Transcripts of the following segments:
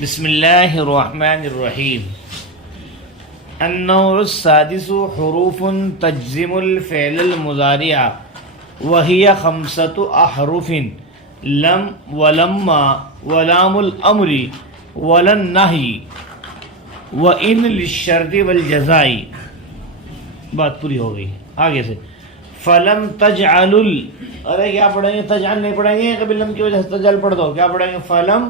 بسم اللہ الرحمن الرحیم. النوع السادس حروف تجزم الفعل المضارع وهي 5 أحرف لم ولما ولام الأمر وللنهي وإن للشرط والجزاء. بات پوری ہو گئی. آگے سے فلم تجعل ارے کیا پڑھیں گے؟ تجعل نہیں پڑھیں گے، کبھی لم کی وجہ سے تجعل پڑھ دو. کیا پڑھیں گے؟ فلم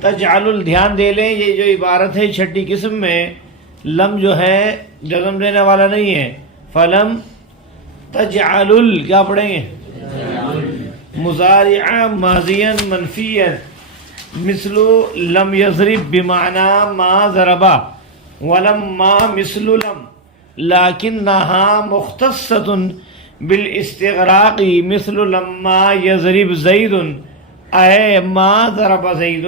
تجعل. دھیان دے لیں، یہ جو عبارت ہے چھٹی قسم میں لم جو ہے جزم دینے والا نہیں ہے. فلم تجعل کیا پڑھیں گے؟ مضارعہ ماضیا منفیا مثل لم یضرب بمعنی ما ضربا ولما مثل لم لكنها مختصة بالاستغراق مثل لما يضرب زيد أي ما ضرب زيد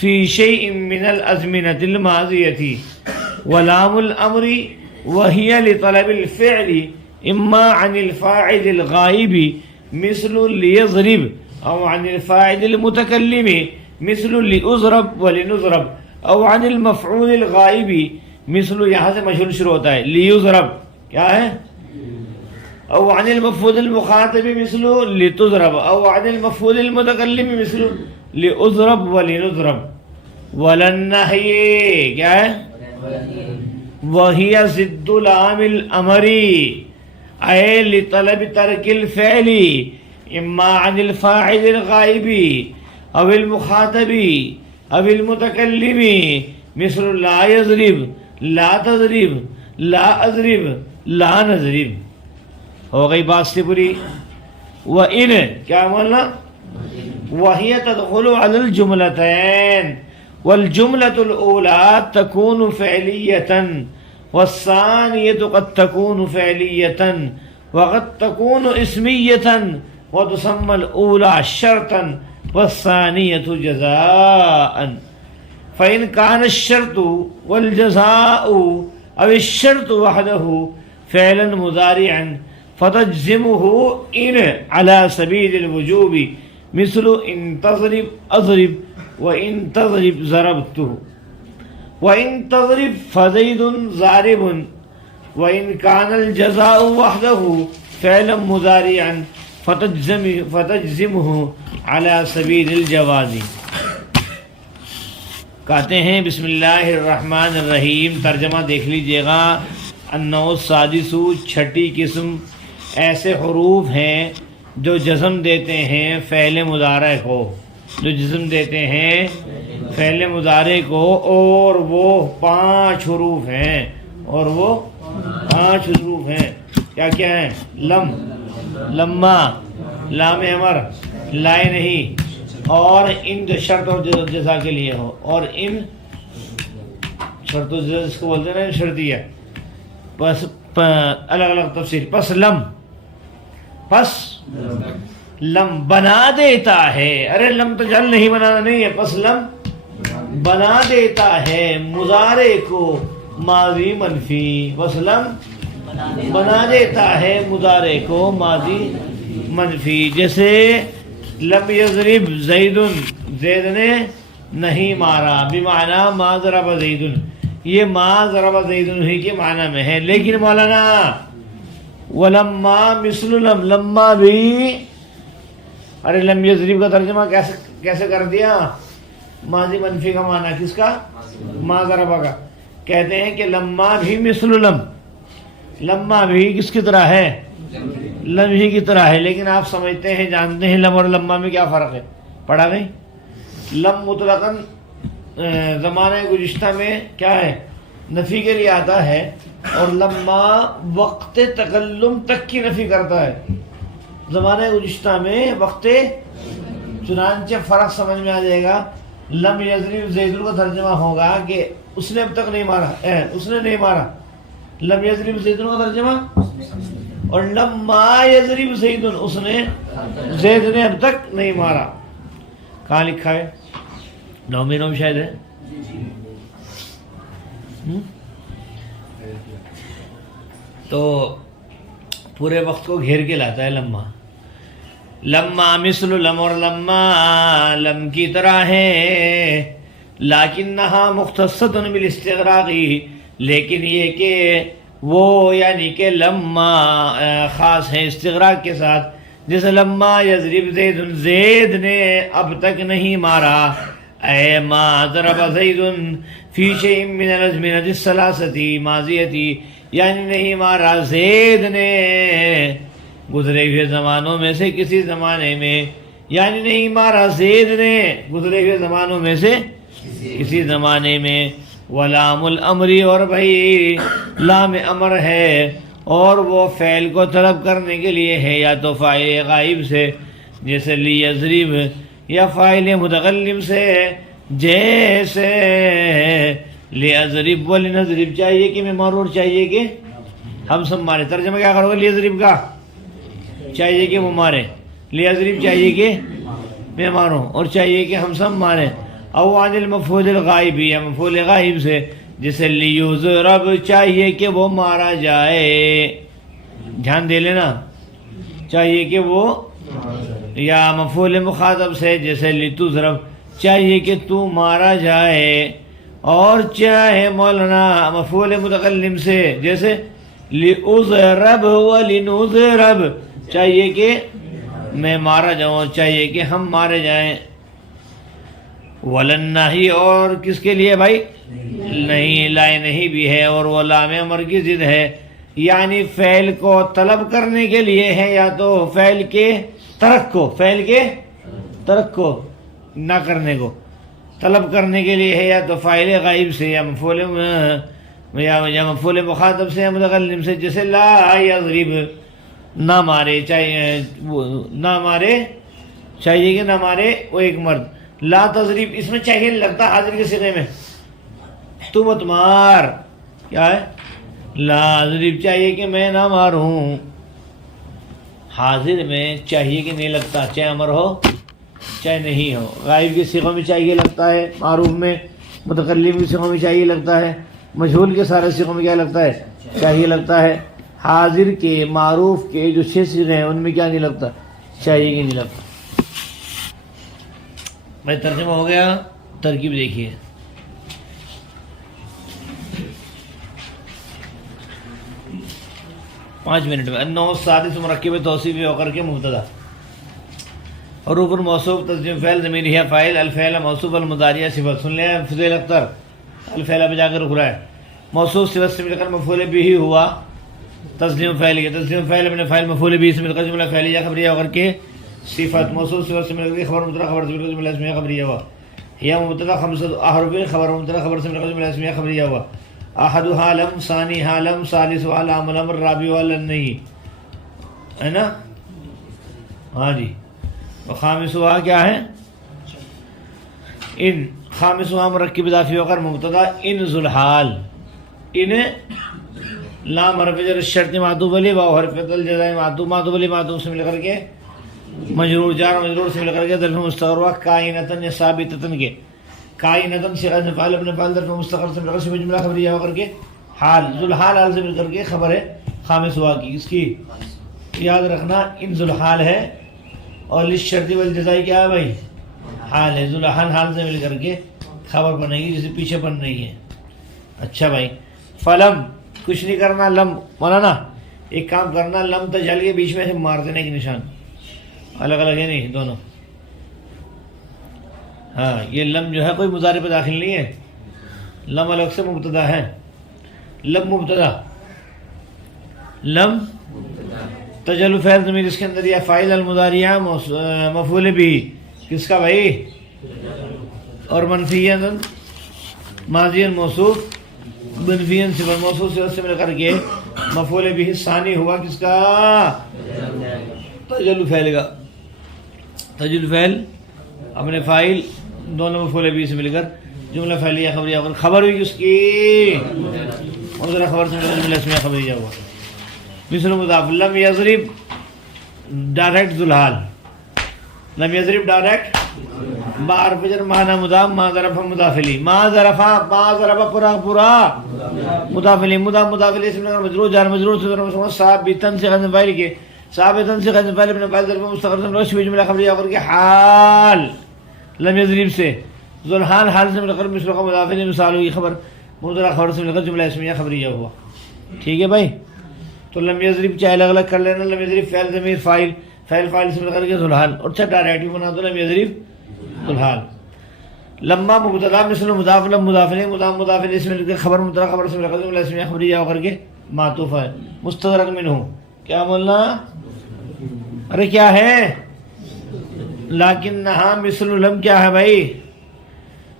في شيء من الأزمنة الماضية. ولام الأمر وهي لطلب الفعل إما عن الفاعل الغائب مثل ليضرب أو عن الفاعل المتكلم مثل لأضرب ولنضرب أو عن المفعول الغائب مثل یہاں سے مشہور شروع ہوتا ہے لیضرب کیا ہے، او عن المفعول المخاطب مثل لتضرب او عن المفعول المتکلم مثل لاضرب ولنضرب. وللنهي کیا ہے؟ وهي ضد لام الامر اے لطلب ترک الفعل اما عن الفاعل الغائب او المخاطب او المتکلم مثل لا يضرب لا تضرب لا اضرب لا نضرب. ہو گئی بات سے پوری. وَإِن کیا مولنا؟ وَهِيَ تَدْخُلُ عَلَى الْجُمْلَتَيْن وَالْجُمْلَةُ الْأُولَى تَكُونُ فِعْلِيَّةً وَالثَّانِيَةُ قَدْ تَكُونُ فِعْلِيَّةً وَقَدْ تَكُونُ اسْمِيَّةً وَتُسَمَّى الْأُولَى شَرْطًا وَالثَّانِيَةُ جَزَاءً. فإن كان الشرط والجزاء أو الشرط وحده فعلا مضارعا فتجزمه إن على سبيل الوجوب مثل إن تضرب أضرب وإن تضرب ضربته وإن تضرب فزيد ضارب. وإن كان الجزاء وحده فعلا مضارعا فتجزمه على سبيل الجواز. کہتے ہیں بسم اللہ الرحمن الرحیم. ترجمہ دیکھ لیجئے گا. النوع السادس چھٹی قسم ایسے حروف ہیں جو جزم دیتے ہیں فعل مضارع کو، جو جزم دیتے ہیں فعل مضارع کو، اور وہ 5 حروف ہیں. اور وہ 5 حروف ہیں. کیا کیا ہیں؟ لم، لما، لام امر، لائے نہیں، اور ان جو شرط اور جزا کے لیے ہو، اور ان شرط و جزا اس کو بولتے ہیں نا شرطیہ. پس الگ الگ تفسیر. پس لم، پس لم بنا دیتا ہے. ارے لم تو جل نہیں بنانا نہیں ہے. پس لم بنا دیتا ہے مضارع کو ماضی منفی. پس لم بنا دیتا ہے مضارع کو ماضی منفی. جیسے لم یضرب زید، زید نے نہیں مارا، بمعنی ما ضرب زید. یہ ما ضرب زید ہی کے معنی میں ہے. لیکن مولانا ولما مثل لم، لما بھی، ارے لم یضرب کا ترجمہ کیسے کر دیا؟ ماضی منفی کا معنی کس کا؟ ما ضرب کا. کہتے ہیں کہ لما بھی مثل لم، لما بھی کس کی طرح ہے؟ لم ہی کی طرح ہے. لیکن آپ سمجھتے ہیں، جانتے ہیں لم اور لما میں کیا فرق ہے؟ پڑھا نہیں؟ لم مطلقاً زمانہ گزشتہ میں کیا ہے؟ نفی کے لیے آتا ہے، اور لما وقت تکلم تک کی نفی کرتا ہے. زمانہ گزشتہ میں وقت، چنانچہ فرق سمجھ میں آ جائے گا. لم یضرب زید کا ترجمہ ہوگا کہ اس نے اب تک نہیں مارا، اس نے نہیں مارا. لم یضرب زید کا ترجمہ، اور لما یضرب زید، اس نے، زید نے اب تک نہیں مارا. کہاں لکھا ہے؟ نومی نوم شاید ہے. تو پورے وقت کو گھیر کے لاتا ہے لما. لما مثل لم، اور لما لم کی طرح ہے. لیکنہا مختصۃ بالاستغراق، لیکن یہ کہ وہ یعنی کہ لما خاص ہے استغراق کے ساتھ، جیسے لما یضرب زید، زید نے اب تک نہیں مارا، اے ما ضرب زید فی شیء من الازمنۃ الثلاثۃ ماضیۃ، یعنی نہیں مارا زید نے گزرے ہوئے زمانوں میں سے کسی زمانے میں، یعنی نہیں مارا زید نے گزرے ہوئے زمانوں میں سے کسی زمانے میں۔ ولام الامری، اور بھائی لام امر ہے اور وہ فعل کو طلب کرنے کے لیے ہے، یا تو فاعل غائب سے جیسے لیضرب، یا فاعل متکلم سے جیسے لیضرب ولنضرب، چاہیے کہ میں ماروں اور چاہیے کہ ہم سب مارے۔ ترجمہ کیا کرو گے لیضرب کا؟ چاہیے کہ وہ مارے، لیضرب چاہیے کہ میں ماروں اور چاہیے کہ ہم سب ماریں۔ او عن المفعول الغائب، یا مفعول غائب سے جیسے لیضرب، چاہیے کہ وہ مارا جائے، دھیان دے لینا، چاہیے کہ وہ، یا مفعول مخاطب سے جیسے لتضرب، چاہیے کہ تو مارا جائے، اور چاہے مولانا مفعول متکلم سے جیسے لأضرب ولنضرب، چاہیے کہ میں مارا جاؤں، چاہیے کہ ہم مارے جائیں۔ ولنہی، اور کس کے لیے بھائی؟ نہیں، لائے نہیں بھی ہے، اور وہ لام امر کی ضد ہے، یعنی فعل کو طلب کرنے کے لیے ہے، یا تو فعل کے ترک کو، فعل کے ترک کو نہ کرنے کو طلب کرنے کے لیے ہے، یا تو فاعل غائب سے، یا مفعول مخاطب سے، یا متکلم سے، جیسے لا یضرب، نہ مارے، چاہیے نہ مارے، چاہیے کہ نہ مارے وہ ایک مرد۔ لا تضرب، اس میں چاہیے نہیں لگتا، حاضر کے صیغے میں تو مت مار، کیا ہے؟ لا تضرب، چاہیے کہ میں نہ ماروں، حاضر میں چاہیے کہ نہیں لگتا، چاہے امر ہو چاہے نہیں ہو۔ غائب کے صیغوں میں چاہیے لگتا ہے، معروف میں، متکلم کے صیغوں میں چاہیے لگتا ہے، مجہول کے سارے صیغوں میں کیا لگتا ہے؟ چاہیے لگتا ہے۔ حاضر کے، معروف کے جو 6 صیغے ہیں ان میں کیا نہیں لگتا؟ چاہیے کہ نہیں لگتا۔ بھائی ترجمہ ہو گیا، ترکیب دیکھیے۔ پانچ منٹ میں۔ النوع السادس مرکب توصیف ہو کر کے مبتدا، حروف الموصوف تسلیم فعل ضمیر ہے فاعل، الفعل موصوف المضارع صفت۔ سن لیا فضیل اختر، الفعل پہ جا کر رک رہا ہے۔ موصوف صفت سے مل کر مفعول به ہوا، تسلیم فعل ہے، تسلیم فعل اپنے فاعل مفعول به سے مل کر جملہ فعلیہ خبریہ ہو کر کے صفت۔ موصوف صفت سے مل کر خبر مبتدا، خبر سے مل کر جملہ اسمیہ خبریہ ہوا، یا مبتدا خمسۃ احرف، خبر مبتدا خبر سے مل کر جملہ اسمیہ خبریہ ہوا۔ احدھا لم، ثانیھا لم، ثالثھا لام الامر، رابعھا لن نہیں، ہے نا؟ ہاں جی۔ خامسھا کیا ہے؟ ان۔ خامسھا مرکب اضافی ہو کر مبتدا ان ذوالحال، ان لام حرف جر شرط معطوف علی، واو حرف الجزاء معطوف، معطوف علی معطوف سے مل کر کے مجرور، جار مجرور سے مل کر کے ظرف مستقر، کائنۃ یا ثابتۃ کے، کائنۃ صيغہ فاعل ابن فاعل ظرف مستقر سے مل کر کے جملہ خبریہ ہو کر کے حال، ذوالحال حال سے مل کر کے خبر ہے خامسھا کی، اس کی یاد رکھنا ان ذوالحال ہے، اور للشرط والجزاء کیا ہے بھائی؟ حال ہے۔ ذوالحال حال سے مل کر کے خبر بنے گی جسے پیچھے بن رہی ہے۔ اچھا بھائی، فلم کچھ نہیں کرنا، لم مولانا ایک کام کرنا، لم تجھل کے بیچ میں سے مار دینے کی نشان، الگ الگ ہے نہیں دونوں۔ ہاں یہ لم جو ہے کوئی مضارع پہ داخل نہیں ہے، لم الگ سے مبتدا ہے، لم مبتدا، لم تجل فعل ضمیر اس کے اندر، یا فاعل المضارع مفعول بھی کس کا بھائی؟ اور منفیاً ماضی موصوف، منفیاً صفت، موصوف صفت سے مل کر کے مفعول بھی ثانی ہوا کس کا؟ تجل فعل کا۔ تجل فعل اپنے فاعل دونوں مفعول بھی سے مل کر جملہ فعلیہ خبریہ ہو کر خبر ہوئی کس کی؟ اور ذرا خبر سے مل کر جملہ اسمیہ خبریہ ہوا۔ مثل مضاف، لم یضرب ڈائریکٹ ذوالحال، لم یضرب ڈائریکٹ با حرف جر معنی مضاف، ما ظرف مضاف الیہ، ما ظرف پورا مضاف الیہ، مضاف الیہ سے مجرور، جار مجرور سے ضرب ثابتاً سے غزن فاعل کے، ثابتاً سے غزن فاعل ابن فاعل ظرف مستقر سے جملہ خبریہ ہو کر کے حال لم یضرب سے ذوالحال حال سے مل کر مثل کا مضاف الیہ مثال ہوئی خبر مبتدا خبر سے مل کر جملہ اسمیہ خبریہ ہوا. ٹھیک ہے بھائی. تو لم یضرب چاہے الگ الگ کر لینا. لم یضرب فعل ضمیر فاعل فعل فاعل سے مل کر کے ذوالحال اور اچھا ڈائریکٹ بھی بنا دو لم یضرب ذوالحال. لما مبتدا مثل مضاف لم مضاف الیہ مضاف مضاف الیہ سے مل کر خبر مبتدا خبر سے مل کر جملہ اسمیہ خبریہ ہو کر کے معطوف ہے. مستدرک منہ کیا بولنا؟ ارے کیا ہے؟ لیکنہا مثل لم کیا ہے بھائی؟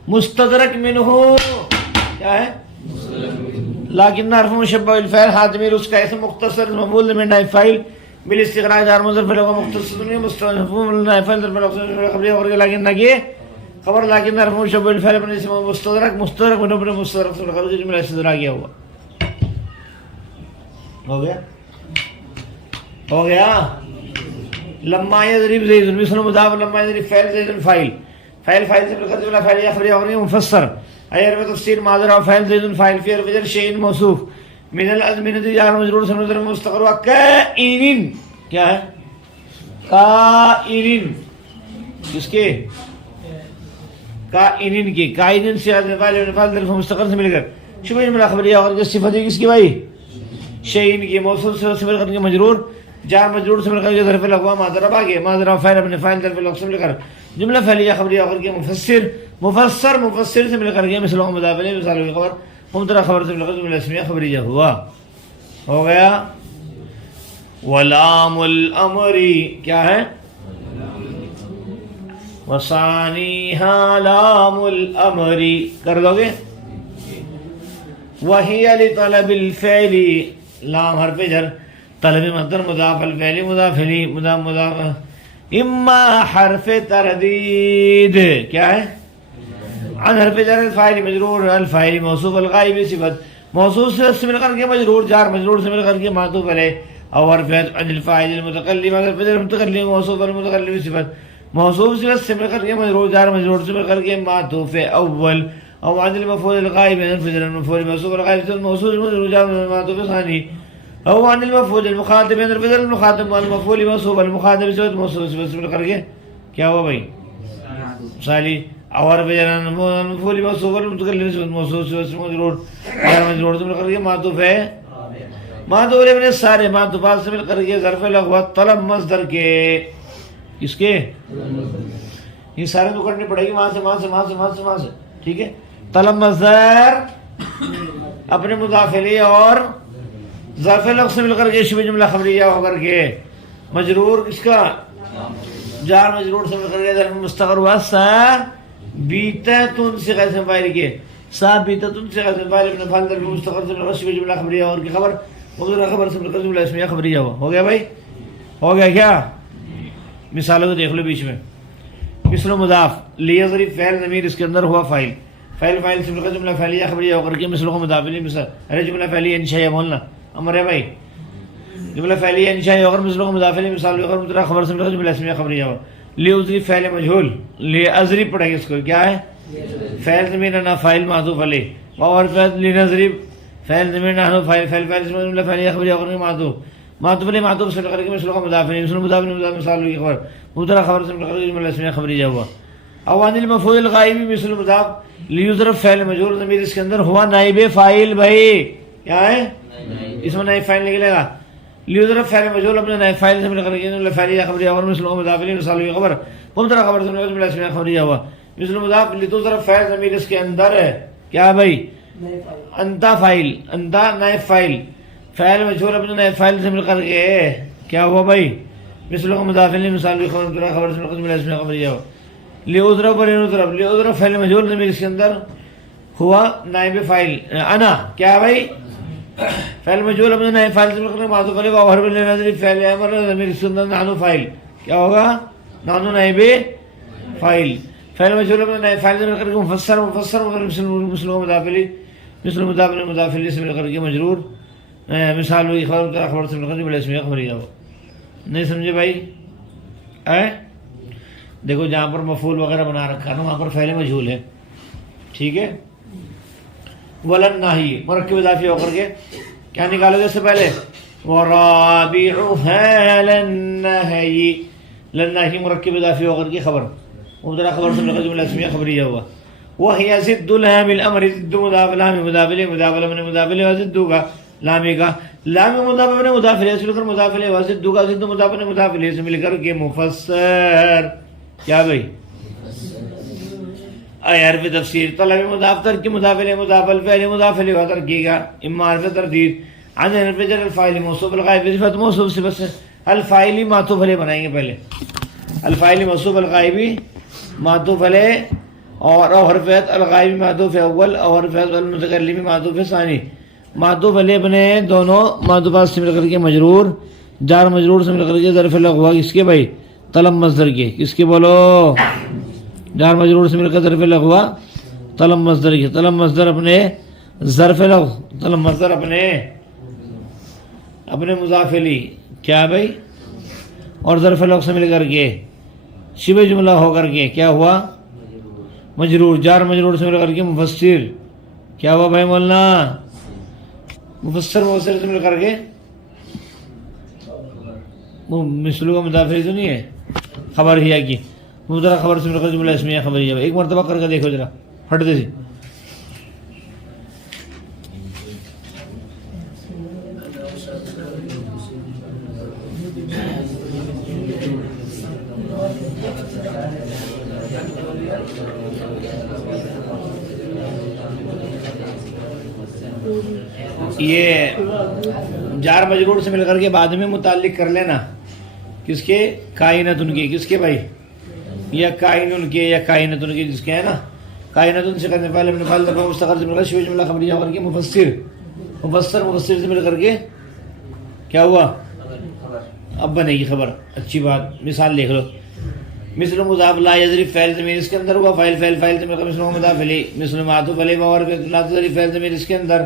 مستدرک منہ کیا ہے؟ لیکن حرف مشبہ بالفعل حاتمی اس کا اسم مختصر مفعول من نائب فاعل بالاستغراق جار مظرف لغہ مختصر مفعول من نائب فاعل ظرف لغہ خبریہ اور لیکن نہ کہ خبر لیکن حرف مشبہ بالفعل اپنے اسم مستدرک من اپنے مستدرک سے لغہ جملہ استدراک کیا ہوا. ہو گیا. لما یضرب زید مثل مضاف لما یضرب فعل زید فاعل فعل فاعل سے مل جملہ فعلیہ خبریہ اور مفسر ایر میں تفسیر ماضرہ فعل زید فاعل فی وجر شیء موصوف من الازمنہ جار مجرور سے مصدر مستقر و کائن کیا ہے؟ کائن کس کے؟ کائن کی. کائن سے فاعل فاعل ظرف مستقر سے مل کر شبہ جملہ خبریہ اور صفت کس کی بھائی؟ شیء کی. موصوف سے مل کر کے مجرور جار مجرور سے مل کر کے ظرف لغو ماضرہ آگے ماضرہ فاعل اپنے فاعل ظرف لغو سے مل کر جملہ فعلیہ خبریہ اور کے مفسر سے مل کر کے مثل مضاف الیہ مثال کی خبر مبتدا خبر سے مل کر جملہ اسمیہ خبریہ ہوا. ہو گیا. ولام الامر کیا ہے؟ وثانیہا لام الامر کر دو گے. وہی لطلب الفعل لام حرف جر طلب مصدر مضاف الفعل مضاف الیہ مضاف اما حرف تردید کیا ہے؟ عن حرف جر الفاعل مجرور الفاعل موصوف الغائب صفت موصوف سے مل کر کے مجرور جار مجرور سے مل کر کے معطوف علیہ او حرف عن الفاعل المتکلم حرف جر المتکلم موصوف المتکلم صفت موصوف صفت سے مل کر کے مجرور جار مجرور سے مل کر کے معطوف اول او عن المفعول الغائب حرف جر المفعول موصوف الغائب موصوف مجرور جار معطوف ثانی او عن المفعول المخاطب حرف جر المخاطب والمفعول موصوف المخاطب صفت موصوف صفت سے مل کر کے کیا ہوا بھائی؟ صالح اور بجران مفعول موصوف المتکلم صفت موصوف صفت مجرور جار مجرور سے مل کر کے معطوف ہے معطوف ابن سارے معطوفات سے مل کر کے ظرف لغو طلب مصدر کے کس کے؟ یہ سارے تو کرنی پڑے گی وہاں سے ٹھیک ہے. طلب مصدر اپنے مضاف الیہ اور ظرف لغو سے مل کر کے شبہ جملہ خبریہ ہو کر کے مجرور کس کا؟ جار مجرور سے مل کر کے ظرف مستقر ہوا ثابتۃ سے غیر فاعل کے ثابتۃ سے غیر فاعل اپنے فعل ظرف مستقر سے مل کر شبہ جملہ خبریہ اور کی خبر مبتدا خبر سے مل کر جملہ اسمیہ خبریہ ہوا. ہو گیا بھائی؟ ہو گیا کیا؟ مثالوں کو دیکھ لو بیچ میں. مثل مضاف لیضرب فعل ضمیر اس کے اندر ہوا فاعل فعل فاعل سے مل کر جملہ فعلیہ خبریہ ہو کر کے مثل کو مضاف الیہ مثال ارے جملہ فعلیہ انشائیہ بولنا امر ہے بھائی. جملہ فعلیہ انشائیہ ہو کر مثل کو مضاف الیہ مثال ہو کر مبتدا خبر سے مل کر جملہ اسمیہ خبریہ ہوا. لیضرب فعل مجہول لیضرب پڑھیں گے اس کو کیا ہے؟ فعل ضمیر نہ فاعل معطوف علیہ اور لنضرب فعل ضمیر نہ فاعل فعل فاعل سے جملہ فعلیہ خبریہ ہو کر معطوف معطوف علیہ معطوف سے مل کر کے مثل کو مضاف الیہ مثل مضاف الیہ مثال کی خبر مبتدا خبر سے مل کر کے جملہ اسمیہ خبریہ ہوا. او عن المفعول الغائب مثل مضاف لیضرب فعل مجرور ضمیر اس کے اندر ہوا نائب فاعل بھائی کیا ہے؟ اس میں نائب فاعل نکلے گا. لیضرب فعل مجرور اپنے نائب فاعل سے مل کر کے جملہ فعلیہ خبریہ اور مثل کو مضاف الیہ مثال کی خبر مبتدا خبر سے مل کر جملہ اسمیہ خبریہ ہوا. مثل مضاف لتضرب فعل ضمیر اس کے اندر ہے کیا بھائی؟ انت فاعل انت نائب فاعل فعل مجہول اپنے نائب فاعل سے مل کر کے کیا ہوا بھائی؟ مثل کو مضاف الیہ مثال کی خبر سے مل کر جملہ اسمیہ خبریہ ہوا. لیضرب اور لنضرب لیضرب فعل مجہول ضمیر اس کے اندر ہوا نائب فاعل انا کیا بھائی؟ فعل مجہول اپنے نائب فاعل سے مل کر معطوف علیہ و حرف لنضرب فعل امر ضمیر اس کے اندر نحن فاعل کیا ہوگا؟ نحن نائب فاعل فعل مجہول اپنے نائب فاعل سے مل کر کے مفسر مثل مضاف الیہ مثل مضاف الیہ مضاف الیہ سے مل کر کے مجرور مثال ہوئی خبر سے مل کر جملہ اسمیہ خبریہ ہو. نہیں سمجھے بھائی؟ دیکھو جہاں پر مفعول وغیرہ بنا رکھا ہے نا وہاں پر فعل مجہول ہے ٹھیک ہے. ولن ناہی مرکب اضافی ہو کر کے کیا نکالو گے اس سے پہلے؟ ورابعها لن ناہی مرکب اضافی ہو کر کے خبر مبتدا خبر سے مل کر جملہ اسمیہ خبریہ ہوا. وہی ضد لام الامر ضد مضاف لام مضاف الیہ مضاف الیہ مضاف الیہ ضد کا لام کا لام مضاف الیہ مضاف الیہ سے مل کر مضاف الیہ ضد کا ضد مضاف الیہ مضاف الیہ سے مل کر کے مفسر کیا بھائی اے حرف تفسیر طلب مضاف ترک مضاف الیہ مضاف الفعل مضاف الیہ ترکی کا اما حرف تردید عن حرف جر الفاعل موصوف الغائب صفت موصوف صفت الفاعل معطوف علیہ بنائیں گے پہلے الفاعل موصوف الغائب معطوف علیہ اور حرف الغائب معطوف اول اور حرف المتکلم معطوف ثانی معطوف علیہ بنے دونوں معطوفات سے مل کر کے مجرور جار مجرور سے مل کر کے ظرف لغو کس کے بھائی طلب مصدر کے کس کے بولو جار مجرور سے مل کر ظرف لغو طلب مصدر کے طلب مصدر اپنے ظرف لغو طلب مصدر اپنے مضاف الیہ کیا بھائی اور ظرف لغو سے مل کر کے شبہ جملہ ہو کر کے کیا ہوا مجرور جار مجرور سے مل کر کے مفسر کیا ہوا بھائی مولانا مفسر مفسر سے مل کر کے مثلو کا مضاف الیہ تو نہیں ہے خبر ہی کی مبتدا خبر سے مل کر جملہ اسمیہ خبریہ ایک مرتبہ کر کے دیکھو ذرا پھٹ دے سی یہ جار مجرور سے مل کر کے بعد میں متعلق کر لینا کس کے کائنات ان کے کس کے بھائی یا کائن ان کے یا کائنات ان کے جس کے ہے نا کائنات ان سے کرنے پہلے ابن فعل دفعہ مستقر سے مل کر شبہ جملہ خبریہ ہو کر کے مفسر سے مل کر کے کیا ہوا اب بنے گی خبر اچھی بات مثال دیکھ لو مثل مضاف لا یضرب فعل ضمیر اس کے اندر ہوا فاعل سے مل کر مثل مضاف الیہ مثل معطوف علیہ اور لا تضرب فعل ضمیر اس کے اندر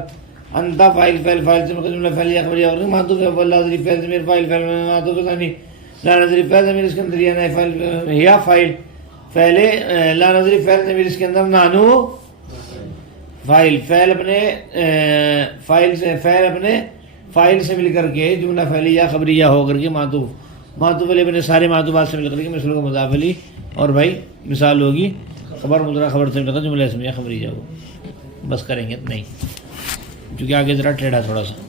انت فاعل سے مل کر جملہ فعلیہ خبریہ اور معطوف ہے لا تضرب فعل ضمیر فاعل معطوف ثانی لا نظری فعل ضمیر اس کے اندر یا فاعل یا فاعل پہلے لا نظری فعل ضمیر اس کے اندر نانو فاعل اپنے فاعل سے مل کر کے جملہ فعلیہ خبریہ ہو کر کے معطوف علیہ بنے سارے معطوفات سے مل کر کے مثل کو مضاف علیہ اور بھائی مثال ہوگی خبر مضارع خبر سے مل کر جملہ اسمیہ خبریہ ہو بس کریں گے نہیں کیونکہ آگے ذرا ٹیڑھا تھوڑا سا